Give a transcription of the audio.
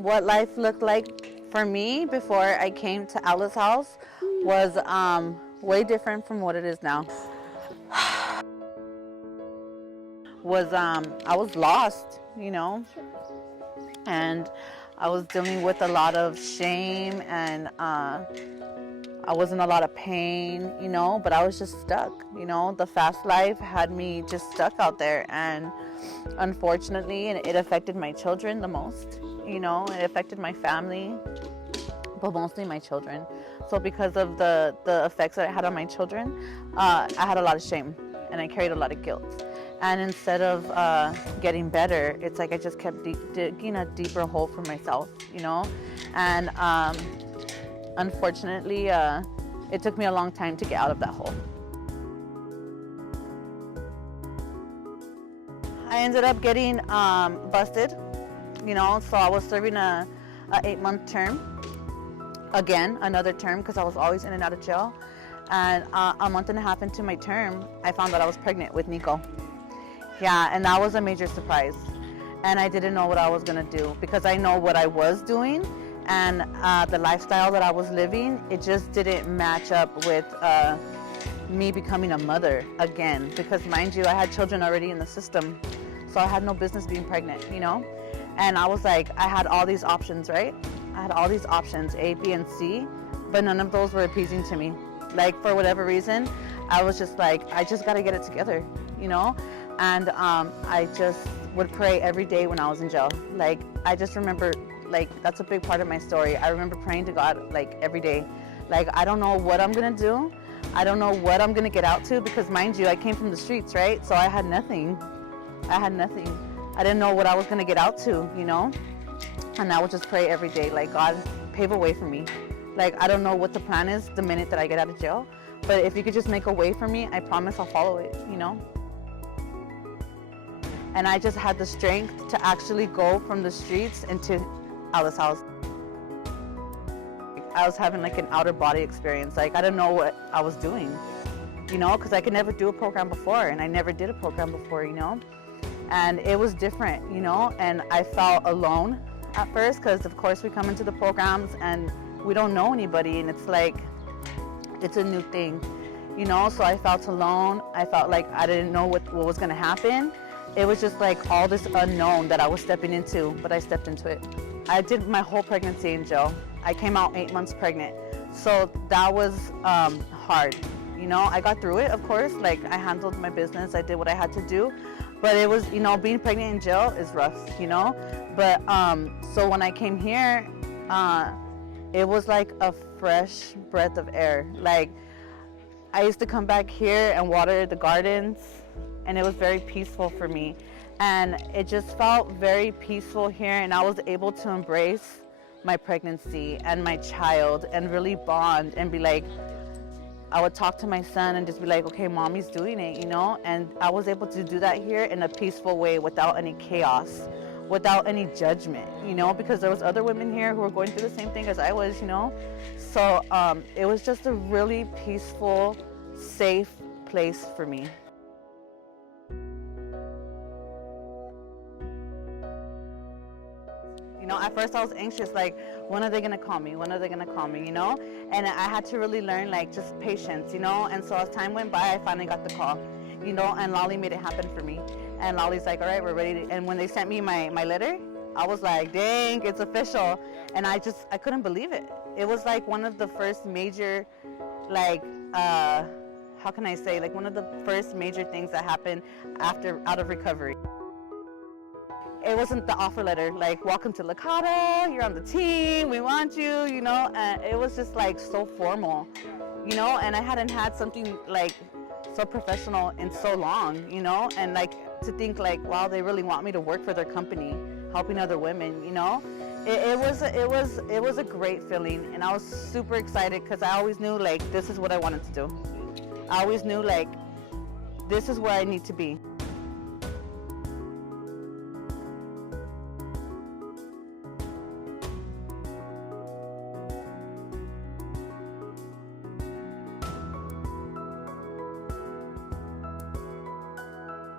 What life looked like for me before I came to Alice's house was way different from what it is now. I was lost, you know, and I was dealing with a lot of shame, and I was in a lot of pain, you know, but I was just stuck, you know. The fast life had me just stuck out there, and unfortunately it affected my children the most, you know. It affected my family, but mostly my children. So because of the effects that I had on my children, I had a lot of shame, and I carried a lot of guilt. And instead of getting better, it's like I just kept digging a deeper hole for myself, you know. And unfortunately, it took me a long time to get out of that hole. I ended up getting busted, you know, so I was serving a 8-month term. Again, another term, because I was always in and out of jail. And a month and a half into my term, I found that I was pregnant with Nicole. Yeah, and that was a major surprise. And I didn't know what I was gonna do, because I know what I was doing, and the lifestyle that I was living, it just didn't match up with me becoming a mother again. Because mind you, I had children already in the system, so I had no business being pregnant, you know? And I was like, I had all these options, right? I had all these options, A, B, and C, but none of those were appeasing to me. Like, for whatever reason, I was just like, I just gotta get it together, you know? And I just would pray every day when I was in jail. Like, I just remember, like, that's a big part of my story. I remember praying to God, like, every day. Like, I don't know what I'm gonna do. I don't know what I'm gonna get out to, because mind you, I came from the streets, right? So I had nothing. I had nothing. I didn't know what I was gonna get out to, you know? And I would just pray every day, like, God, pave a way for me. Like, I don't know what the plan is the minute that I get out of jail, but if you could just make a way for me, I promise I'll follow it, you know? And I just had the strength to actually go from the streets into Alice's house. I was having like an outer body experience. Like, I didn't know what I was doing, you know, because I could never do a program before, and I never did a program before, you know. And it was different, you know, and I felt alone at first, because of course we come into the programs and we don't know anybody, and it's like, it's a new thing, you know. So I felt alone. I felt like I didn't know what was gonna happen. It was just like all this unknown that I was stepping into, but I stepped into it. I did my whole pregnancy in jail. I came out 8 months pregnant. So that was hard. You know, I got through it, of course. Like, I handled my business, I did what I had to do. But it was, you know, being pregnant in jail is rough, you know? But so when I came here, it was like a fresh breath of air. Like, I used to come back here and water the gardens, and it was very peaceful for me. And it just felt very peaceful here, and I was able to embrace my pregnancy and my child and really bond and be like, I would talk to my son and just be like, okay, mommy's doing it, you know? And I was able to do that here in a peaceful way, without any chaos, without any judgment, you know? Because there was other women here who were going through the same thing as I was, you know? So it was just a really peaceful, safe place for me. You know, at first I was anxious, like, when are they gonna call me? When are they gonna call me, you know? And I had to really learn, like, just patience, you know? And so as time went by, I finally got the call, you know? And Lolly made it happen for me. And Lolly's like, all right, we're ready to, and when they sent me my letter, I was like, dang, it's official. And I couldn't believe it. It was like one of the first major, like, how can I say, like one of the first major things that happened out of recovery. It wasn't the offer letter, like, welcome to Licata, you're on the team, we want you, you know, and it was just like so formal, you know, and I hadn't had something like so professional in so long, you know, and like to think like, wow, they really want me to work for their company, helping other women, you know. It was a great feeling, and I was super excited because I always knew like this is what I wanted to do. I always knew like this is where I need to be.